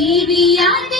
தேவியாக